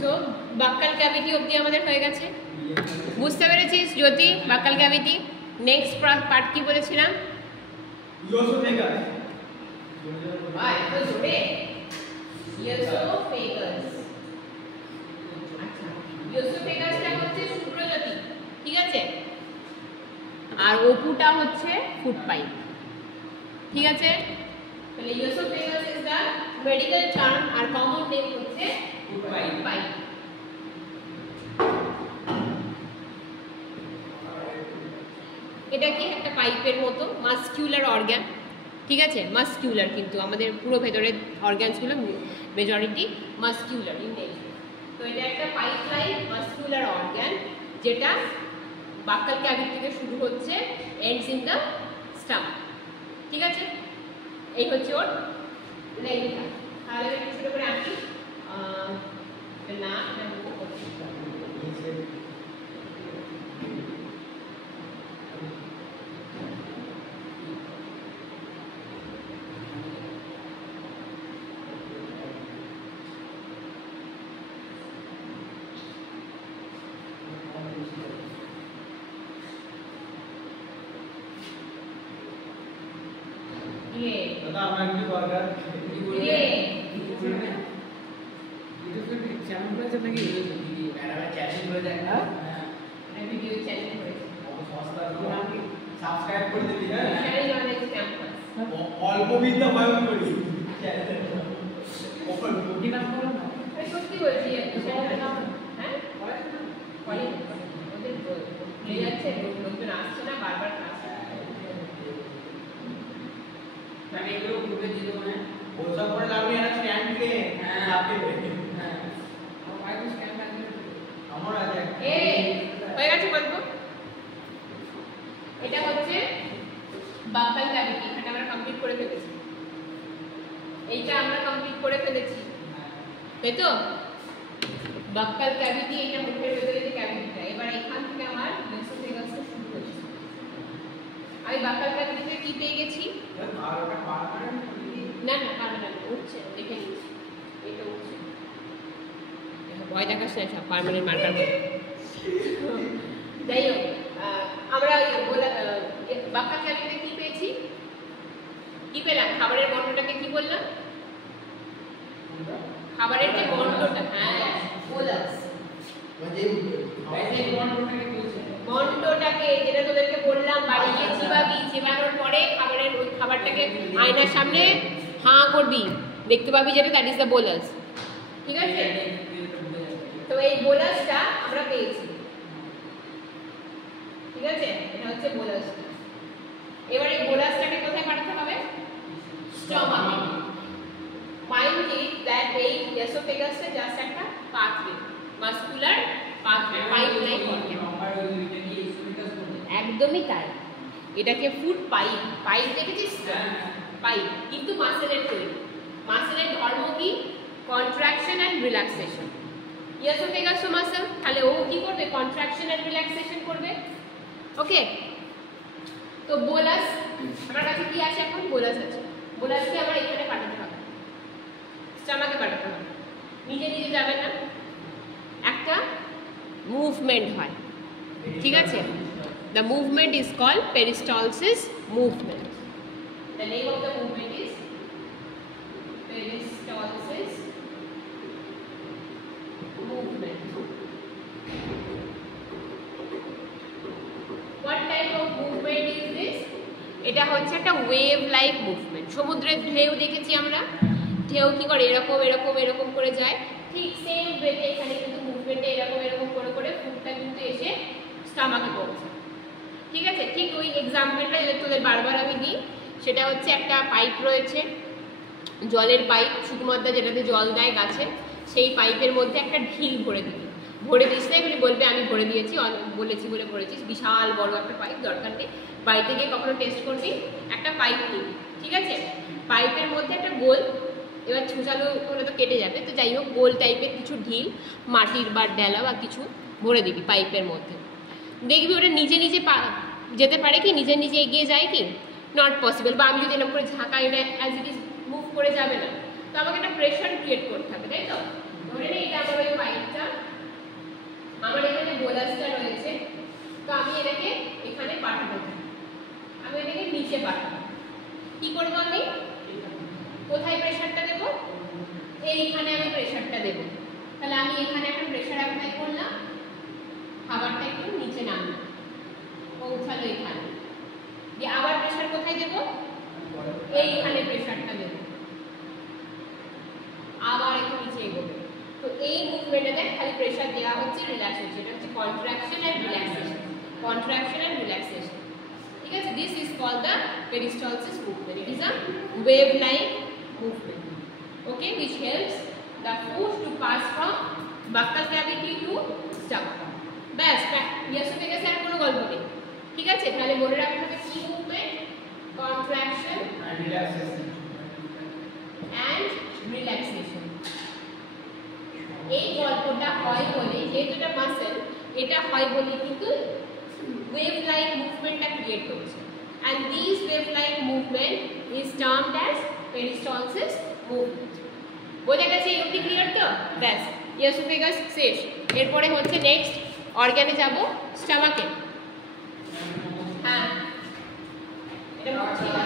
So বাক্কাল cavity অবধি আমাদের হয়ে গেছে। বুঝতে পেরেছিস জ্যোতি বাক্কাল ক্যাভিটি? নেক্সট পার্ট কি বলেছিলাম? ইওসোফেগাস। আচ্ছা, ইওসোফেগাসটা হচ্ছে শুক্রজ্যোতি, ঠিক আছে? আর ওপুটা হচ্ছে ফুড পাইপ, ঠিক আছে? তাহলে oesophagus is the medical term আর কমন নেম হচ্ছে ফুড পাইপ। এটা কি একটা পাইপের মতো মাস্কিউলার অর্গান, ঠিক আছে? মাস্কিউলার, কিন্তু আমাদের পুরো ভেতরের অর্গানসগুলো মেজরিটি মাস্কিউলার ইন নেচার। তো এটা একটা পাইপ লাইন মাস্কিউলার অর্গান যেটা বাক্কাল ক্যাভিটি থেকে শুরু হচ্ছে, এন্ডস ইন দ্য স্টামাক, ঠিক আছে? এই হচ্ছে ওর লেগটা। তাহলে একটু ছোট করে আঁকি না দাদা আমরা কি দরকার চ্যানেল করেছে নাকি ম্যাডামের চ্যানেল করে দেয় না ভিডিও চ্যানেল করেছে সস্তা আমি সাবস্ক্রাইব করে দিবি না চ্যানেল অনেক ক্যাম্পাস অল্প বিদ্যা বায়ন করি চ্যানেল ওপেন কি নাম করো না এই সত্যি বলছি চ্যানেল নাম হ্যাঁ কলেজ ওদের নিয়ে যাচ্ছে লোকজন আসছে না বারবার আসছে মানে এগুলো গ্রুপে দিয়ে দেবো না ওসব করে লাভ নেই একটা স্ট্যান্ড কে হ্যাঁ আপনি হ্যাঁ আমার ভাই তো স্ট্যান্ড আছে আমার আছে এই হয়ে গেছে গল্প। এটা হচ্ছে বাক্কাল ক্যাভিটি, এটা আমরা কমপ্লিট করে ফেলেছি। এইটা আমরা কমপ্লিট করে ফেলেছি, তাই তো? বাক্কাল ক্যাভিটি, এটা মুখের ভেতরে যে ক্যাভিটিটা। এবার এখান থেকে আমার ইওসোফেগাসটা শুরু হচ্ছে। আমি বাক্কাল ক্যাভিটিতে কি পেয়ে গেছি? আর ওটা পার করে না না পারবে না, উঠছে, দেখে নিচ্ছি এটা উঠছে। ভয় দেখাস না, সব পার্মানেন্ট মার্কার হবে। যাই হোক, আমরা বাক্কাল ক্যাভিটিতে কি পেয়েছি? কি পেলাম? খাবারের বর্ণটাকে কি বললাম? খাবারের যে বর্ণটা, হ্যাঁ বোলাস, বর্ণটাকে যেটা তোদেরকে বললাম, বাড়ি গিয়ে চিবাবি, চিবানোর পরে খাবারের ওই খাবারটাকে আয়নার সামনে হাঁ করবি, দেখতে পাবি যেটা দ্যাট ইজ দ্য বোলাস, ঠিক আছে? তো এই বোলাসটা আমরা পেয়েছি, ঠিক আছে? এটা হচ্ছে বোলাসটা। এবার এই বোলাসটাকে কোথায় পাঠাতে হবে? স্টমাকে। মাইন্ড ইট দ্যাট এই ইওসোফেগাসটা জাস্ট একটা pathway, muscular pathway, pipe like একদমই তাই। এটাকে ফুড পাইপ, পাইপ দেখেছিস? পাইপ, কিন্তু মাসেলের তৈরি। মাসেলের ধর্ম কি? Contraction and relaxation. ইওসোফেগাস তো মাসেল, তাহলে ও কি করবে? কন্ট্রাকশন এন্ড রিল্যাক্সেশন করবে, ওকে? তো বোলাস আমার কাছে কি আছে এখন? বোলাস আছে। বোলাসকে আমার এখানে পাঠাতে হবে, স্টমাকে পাঠাতে হবে। নিজে নিজে যাবে না, একটা মুভমেন্ট হয়, ঠিক আছে? The movement is called peristalsis movement. The name of the movement is peristalsis movement. What type of movement is this? এটা হচ্ছে একটা ওয়েভ লাইক মুভমেন্ট। সমুদ্রের ঢেউ দেখেছি আমরা, ঢেউ কি করে? এরকম এরকম এরকম করে যায়, ঠিক সেম ওয়েতে এখানে কিন্তু মুভমেন্টে এরকম এরকম করে করে ফুডটা কিন্তু এসে স্টমাকে পৌঁছে, ঠিক আছে? ঠিক ওই এক্সাম্পলটা যেটা তোদের বারবার আমি দিই, সেটা হচ্ছে একটা পাইপ রয়েছে, জলের পাইপ, শুধুমাত্র যেটাতে জল দেয় গাছে, সেই পাইপের মধ্যে একটা ঢিল ভরে দিবি। ভরে দিস না, এগুলি বলবে আমি ভরে দিয়েছি, বলেছি বলে ভরেছিস। বিশাল বড় একটা পাইপ, দরকার নেই। বাড়িতে গিয়ে কখনো টেস্ট করবি, একটা পাইপ নিবি, ঠিক আছে? পাইপের মধ্যে একটা গোল, এবার ছুঁচালো হলে তো কেটে যাবে, তো যাই হোক গোল টাইপের কিছু ঢিল, মাটির বা ডেলা বা কিছু ভরে দিবি পাইপের মধ্যে। দেখবি ওটা নিজে নিজে যেতে পারে কি? নিজে নিজে এগিয়ে যায় কি? Not possible. বা আমি যদি এরকম করে ঝাঁকাই, এটা অ্যাজ ইট ইজ মুভ করে যাবে না। তো আমাকে একটা প্রেশার ক্রিয়েট করতে হবে, তাই তো? বোলাসটা রয়েছে, তো আমি এটাকে এখানে পাঠাবো, আমি এটাকে নিচে পাঠাবো। কি করবো আমি? কোথায় প্রেসারটা দেব? এইখানে আমি প্রেসারটা দেব। তাহলে আমি এখানে একটা প্রেসার অ্যাপ্লাই করলাম, খাবারটা একটু নিচে নামলো, পৌঁছালো এখানে, দিয়ে আবার প্রেসার কোথায় দেব? এইখানে প্রেসারটা দেব, আবার একটু নিচে এগোবে। তো এই মুভমেন্টে খালি প্রেসার দেওয়া হচ্ছে, রিল্যাক্স হচ্ছে। এটা হচ্ছে contraction and relaxation, contraction and relaxation. ঠিক আছে, this is called the peristalsis movement. It is a wave like movement, okay, which helps the food to pass from buccal cavity to stomach. ব্যাস, ইয়াসোফেগাস আর কোনো গল্প নেই। ঠিক আছে, তাহলে মনে রাখতে হবে কি movement? Contraction and relaxation. And relaxation. এই গল্পটা হয় বলে, যেহেতু এটা মাসেল, এটা হয় বলে কিন্তু ওয়েভ লাইক মুভমেন্টটা ক্রিয়েট করছে। and these wave like movement is termed as peristalsis movement. বোঝা গেছে? এই অবধি ক্লিয়ার তো? ব্যাস, ইয়াসোফেগাস শেষ। এরপরে হচ্ছে নেক্সট অর্গানে যাব, স্টমাকে। হ্যাঁ, এটা বুঝছি না।